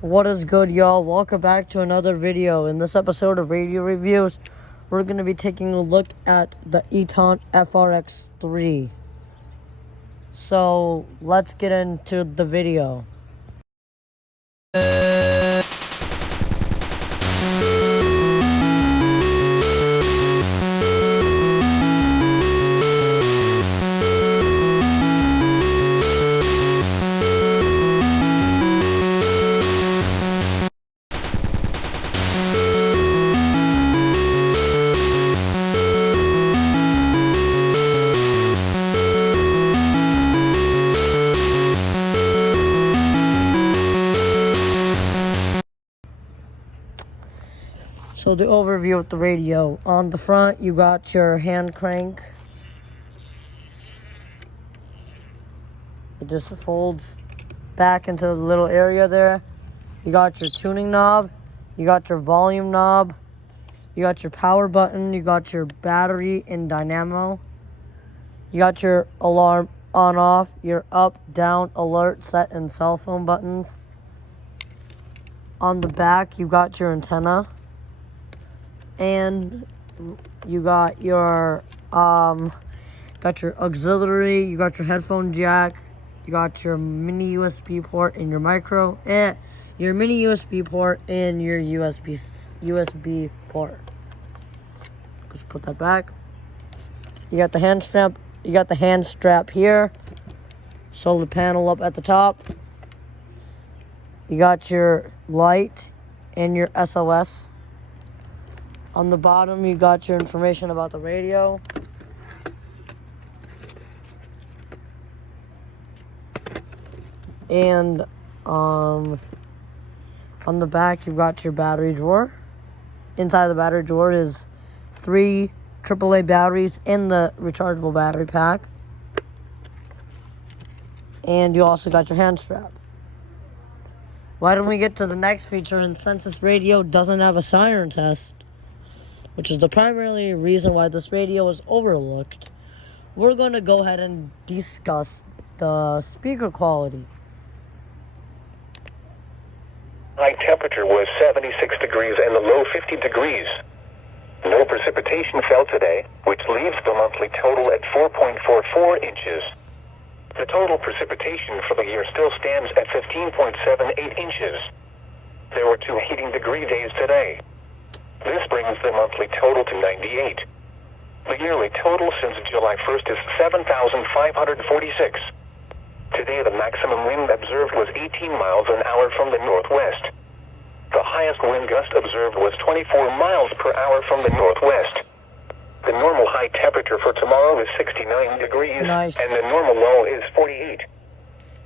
What is good, y'all? Welcome back to another video. In this episode of Radio Reviews, we're going to be taking a look at the Eton FRX3. So, let's get into the video. So the overview of the radio. On the front, you got your hand crank. It just folds back into the little area there. You got your tuning knob. You got your volume knob. You got your power button. You got your battery and dynamo. You got your alarm on off, your up, down, alert, set, and cell phone buttons. On the back, you got your antenna. And you got your auxiliary, you got your headphone jack, you got your mini USB port and your micro, and your mini USB port and your USB port. Just put that back. You got the hand strap. You got the hand strap here. Solar panel up at the top. You got your light and your SOS. On the bottom, you got your information about the radio. And on the back, you've got your battery drawer. Inside the battery drawer is 3 AAA batteries in the rechargeable battery pack. And you also got your hand strap. Why don't we get to the next feature? And since this radio doesn't have a siren test, which is the primary reason why this radio is overlooked, we're going to go ahead and discuss the speaker quality. High temperature was 76 degrees and the low 50 degrees. No precipitation fell today, which leaves the monthly total at 4.44 inches. The total precipitation for the year still stands at 15.78 inches. There were 2 heating degree days today. This brings the monthly total to 98. The yearly total since July 1st is 7,546. Today the maximum wind observed was 18 miles an hour from the northwest. The highest wind gust observed was 24 miles per hour from the northwest. The normal high temperature for tomorrow is 69 degrees, Nice. and the normal low is 48.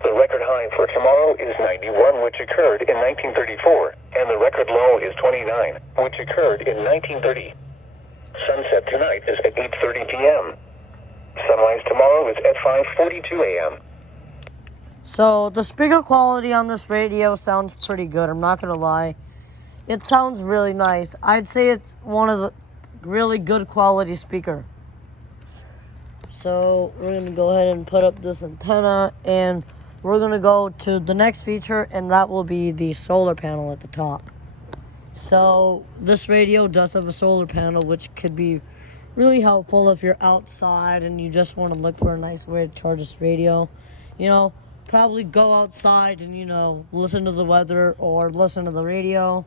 The record high for tomorrow is 91, which occurred in 1934, and the record low is 29, which occurred in 1930. Sunset tonight is at 8:30 p.m. Sunrise tomorrow is at 5:42 a.m. So the speaker quality on this radio sounds pretty good. I'm not going to lie. It sounds really nice. I'd say it's one of the really good quality speaker. So we're going to go ahead and put up this antenna, and we're going to go to the next feature, and that will be the solar panel at the top. So this radio does have a solar panel, which could be really helpful if you're outside and you just want to look for a nice way to charge this radio. You know, probably go outside and, you know, listen to the weather or listen to the radio.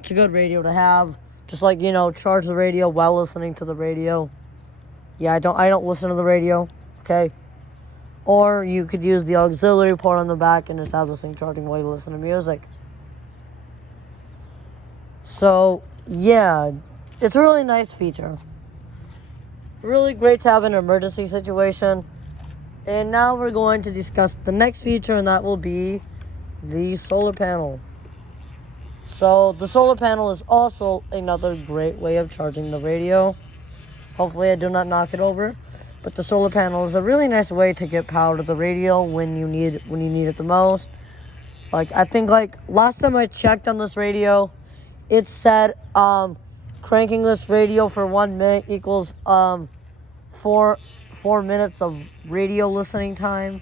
It's a good radio to have. Just like, you know, charge the radio while listening to the radio. Yeah, I don't listen to the radio, okay? Or you could use the auxiliary port on the back and just have this thing charging while you listen to music. So, yeah, it's a really nice feature. Really great to have in an emergency situation. And now we're going to discuss the next feature, and that will be the solar panel. So the solar panel is also another great way of charging the radio. Hopefully I do not knock it over. But the solar panel is a really nice way to get power to the radio when you need it the most. Like, I think, like, last time I checked on this radio, it said cranking this radio for 1 minute equals 4 minutes of radio listening time.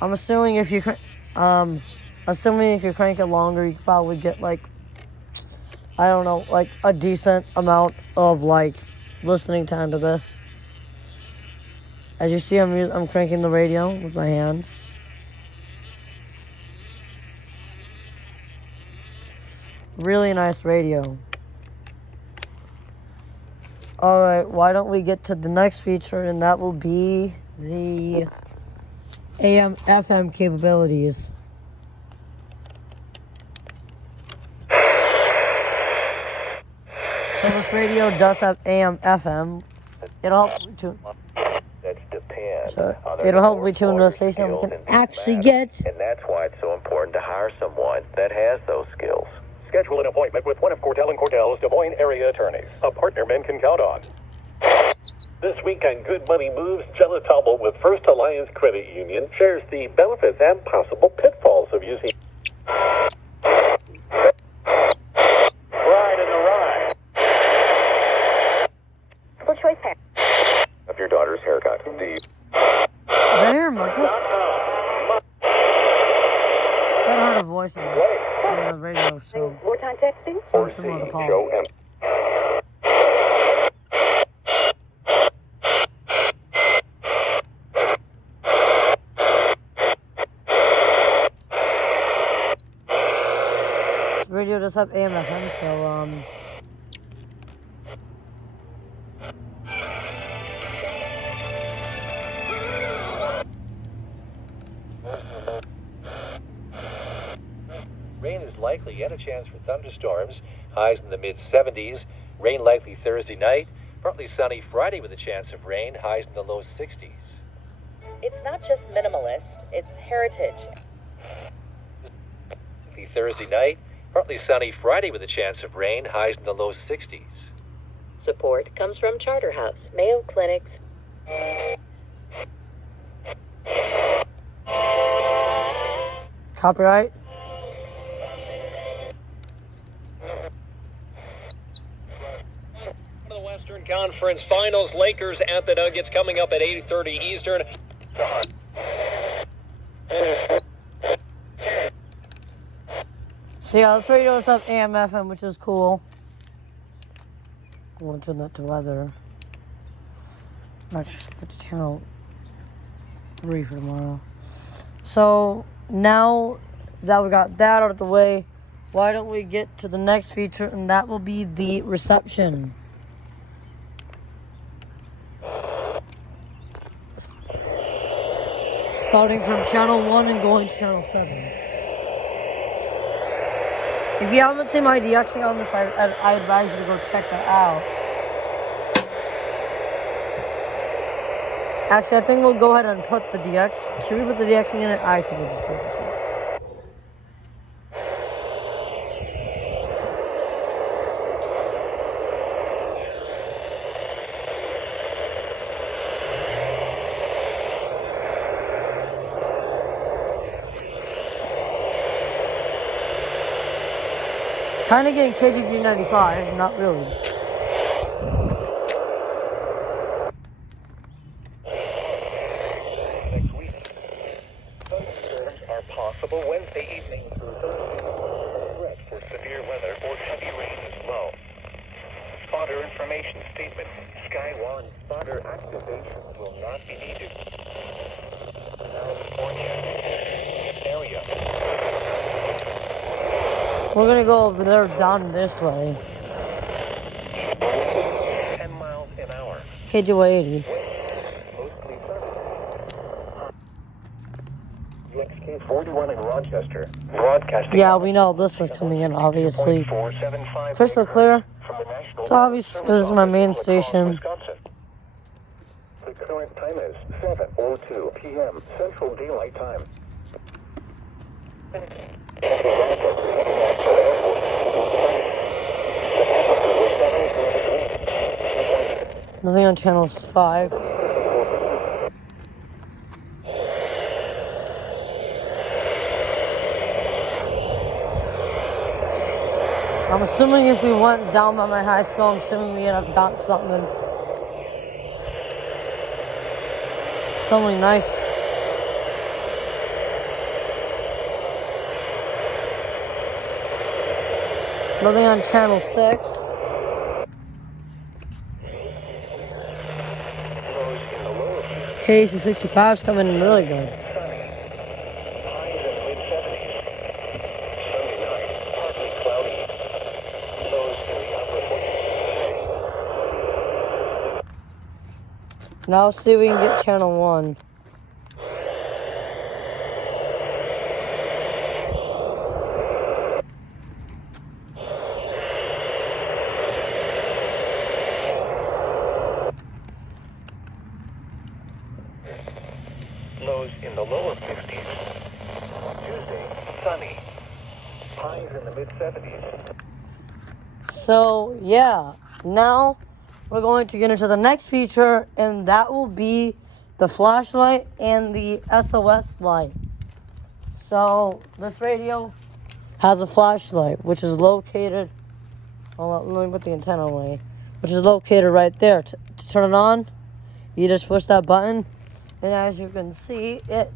I'm assuming if you Assuming if you crank it longer, you could probably get like, I don't know, like a decent amount of like listening time to this. As you see, I'm cranking the radio with my hand. Really nice radio. Alright, why don't we get to the next feature, and that will be the AM FM capabilities. So this radio does have AM FM. It'll help to tune to a station we can actually get. And that's why it's so important to hire someone that has those skills. Schedule an appointment with one of Cordell & Cordell's Des Moines area attorneys, a partner men can count on. This week on Good Money Moves, Jenna Tauble with First Alliance Credit Union shares the benefits and possible pitfalls of using Ride in the Ride. Full choice pair. Of your daughter's haircut. Is that Aaron Marcus? That heard a voice on the radio, so More time texting? sounds similar to Paul. This radio does have AM FM, so Rain is likely and a chance for thunderstorms. Highs in the mid-70s. Rain likely Thursday night. Partly sunny Friday with a chance of rain. Highs in the low 60s. It's not just minimalist, it's heritage. Thursday night. Partly sunny Friday with a chance of rain. Highs in the low 60s. Support comes from Charterhouse, Mayo Clinics. copyright. The Western Conference Finals, Lakers at the Nuggets coming up at 8:30 Eastern. So yeah, this radio is up AM FM, which is cool. We'll turn that to weather. Actually, put the channel 3 for tomorrow. So now that we got that out of the way, why don't we get to the next feature, and that will be the reception. Starting from channel 1 and going to channel 7. If you haven't seen my DXing on this, I advise you to go check that out. Actually, I think we'll go ahead and put the DX. Should we put the DXing in it? I should put the DXing in it. Kind of getting KGG 95, not really. Next week. Thunderstorms are possible Wednesday evening through Thursday. Threat for severe weather or heavy rain is low. Spotter information statement. Sky 1 spotter activation will not be needed. California area. We're gonna go over there down this way. 10 miles an hour. KGY 80. Mostly sunny. UXK 41 in Rochester. Broadcasting. Yeah, we know this is coming in, obviously. 475 Crystal clear. from the National It's obvious because it's my main station. Wisconsin. The current time is 7:02 p.m. Central Daylight Time. Nothing on channel 5. I'm assuming if we went down by my high school, I'm assuming we end up got something. Something nice. Nothing on channel 6. KC65 is coming in really good. Now let's see if we can get channel 1. Lows in the lower 50s. Tuesday, sunny. Highs in the mid-70s. So, yeah. Now we're going to get into the next feature, and that will be the flashlight and the SOS light. So, this radio has a flashlight, which is located, hold on, let me put the antenna away, which is located right there. To turn it on, you just push that button, and as you can see, it's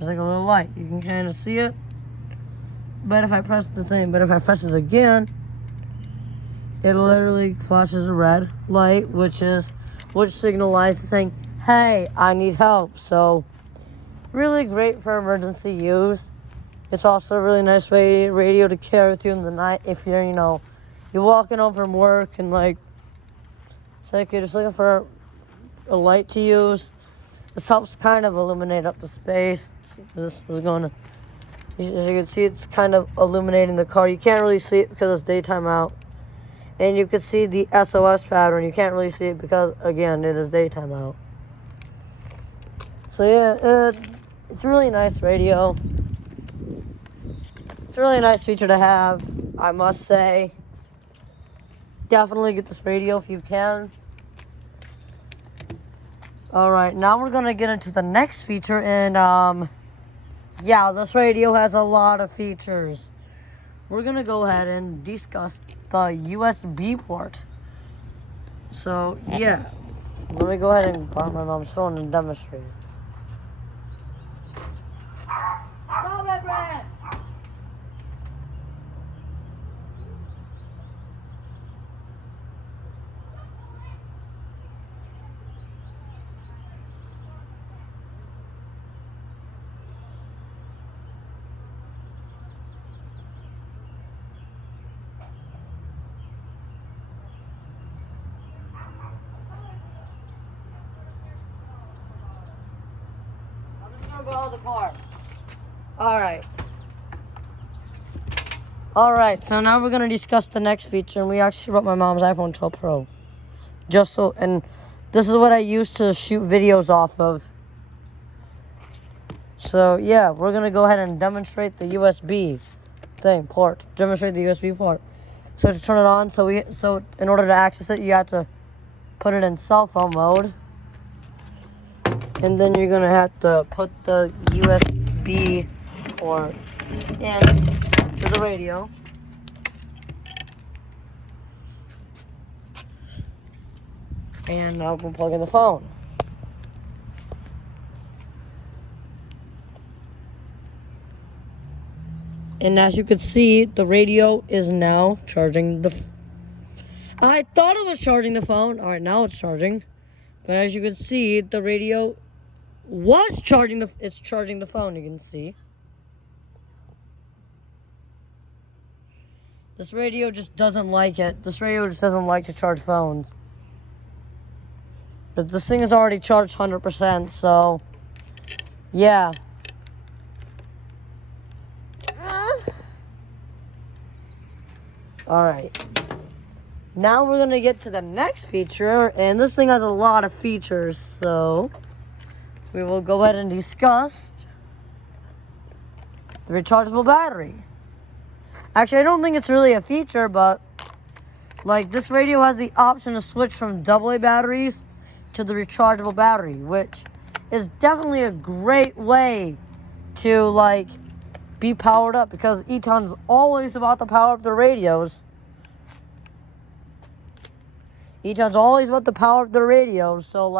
like a little light. You can kind of see it. But if I press it again, it literally flashes a red light, which signalizes saying, hey, I need help. So, really great for emergency use. It's also a really nice radio to carry with you in the night if you're, you're walking home from work and it's like you're just looking for a light to use. This helps kind of illuminate up the space. This is going to, as you can see, it's kind of illuminating the car. You can't really see it because it's daytime out. And you can see the SOS pattern. You can't really see it because, again, it is daytime out. So yeah, it's a really nice radio. It's a really nice feature to have, I must say. Definitely get this radio if you can. Alright, now we're going to get into the next feature, and yeah, this radio has a lot of features. We're going to go ahead and discuss the USB port. So, yeah. Let me go ahead and borrow my mom's phone and demonstrate it. Stop it, Brad! Borrow the car. Alright, so now we're going to discuss the next feature, and we actually brought my mom's iPhone 12 Pro. And this is what I use to shoot videos off of. So, yeah, we're going to go ahead and demonstrate the USB port. Demonstrate the USB port. So to turn it on, so in order to access it, you have to put it in cell phone mode. And then you're going to have to put the USB port in to the radio. And now we'll plug in the phone. And as you can see, the radio is now charging I thought it was charging the phone. Alright, now it's charging. But as you can see, the radio was charging it's charging the phone, you can see. This radio just doesn't like it. This radio just doesn't like to charge phones. But this thing is already charged 100%, so yeah. Alright. Now we're going to get to the next feature, and this thing has a lot of features, so we will go ahead and discuss the rechargeable battery. Actually, I don't think it's really a feature, but this radio has the option to switch from AA batteries to the rechargeable battery, which is definitely a great way to be powered up, because Eton's always about to power up their radios. Eton's always about the power of their radios, so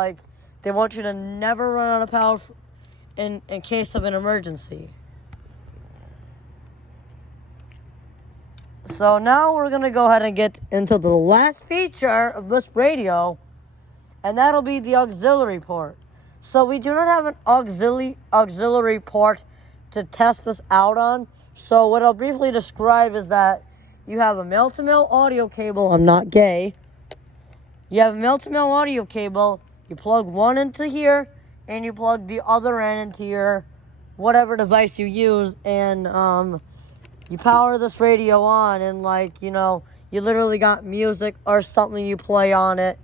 they want you to never run out of power in case of an emergency. So now we're going to go ahead and get into the last feature of this radio, and that'll be the auxiliary port. So we do not have an auxiliary port to test this out on. So what I'll briefly describe is that you have a male-to-male audio cable. I'm not gay. You have a male-to-male audio cable. You plug one into here, and you plug the other end into your whatever device you use, and you power this radio on, and like, you know, you literally got music or something you play on it,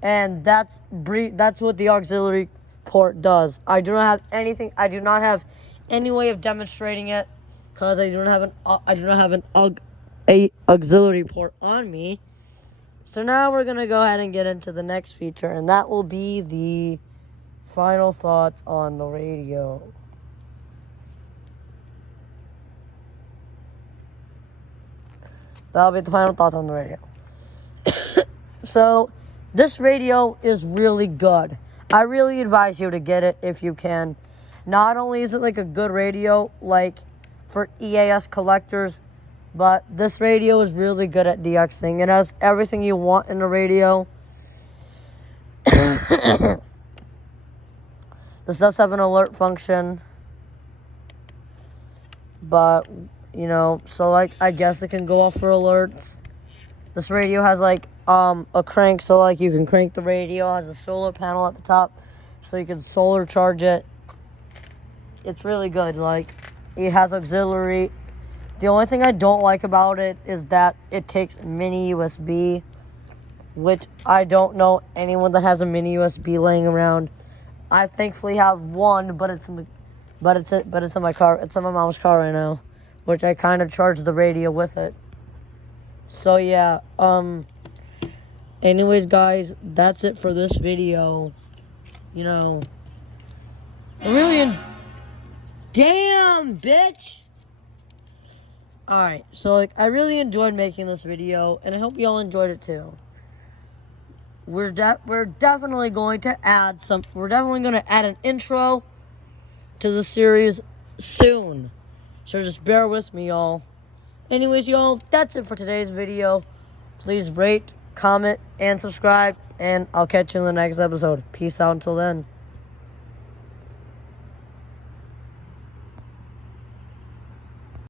and that's what the auxiliary port does. I do not have any way of demonstrating it because I do not have an auxiliary port on me. So now we're gonna go ahead and get into the next feature, and that will be the final thoughts on the radio. That'll be the final thoughts on the radio. So, this radio is really good. I really advise you to get it if you can. Not only is it like a good radio, like for EAS collectors, but this radio is really good at DXing. It has everything you want in a radio. This does have an alert function, but you know, so like I guess it can go off for alerts. This radio has like a crank, so like you can crank the radio. It has a solar panel at the top, so you can solar charge it. It's really good. Like, it has auxiliary. The only thing I don't like about it is that it takes mini USB, which I don't know anyone that has a mini USB laying around. I thankfully have one, but it's in my car. It's in my mom's car right now, which I kind of charged the radio with it. So yeah, anyways guys, that's it for this video. You know, damn, bitch! Alright, so like, I really enjoyed making this video, and I hope y'all enjoyed it too. We're definitely going to add an intro to the series soon. So just bear with me, y'all. Anyways, y'all, that's it for today's video. Please rate, comment, and subscribe, and I'll catch you in the next episode. Peace out until then.